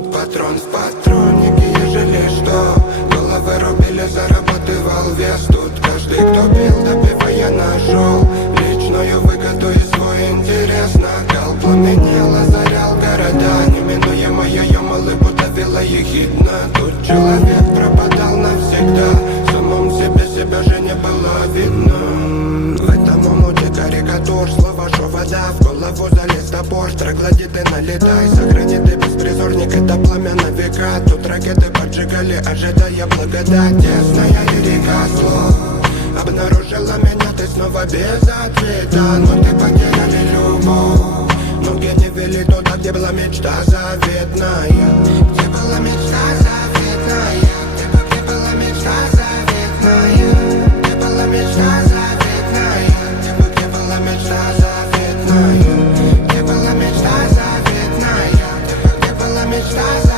Тут патрон в патроннике, ежели что. Головы рубили, зарабатывал вес. Тут каждый, кто пил, до пива я нашел личную выгоду и свой интерес. Накал пламенел, озарял города. Неминуемая ямалы, будто вела ехидна. Тут человек пропадал навсегда. Самом себе себя же не было видно. В этом омуте карикатур, слова, шо вода. В голову залез топор, троглодиты налетай. Сохрани ты беспризорник, это пламя на века. Тут ракеты поджигали, ожидая благодать. Тесная река слов обнаружила меня, ты снова без ответа. Но ты потеряли любовь. Ноги не вели туда, где была мечта заветная. Где была мечта заветная? Где была мечта заветная? Где была мечта заветная? Где была мечта заветная? Где была мечта заветная? Где была мечта заветная?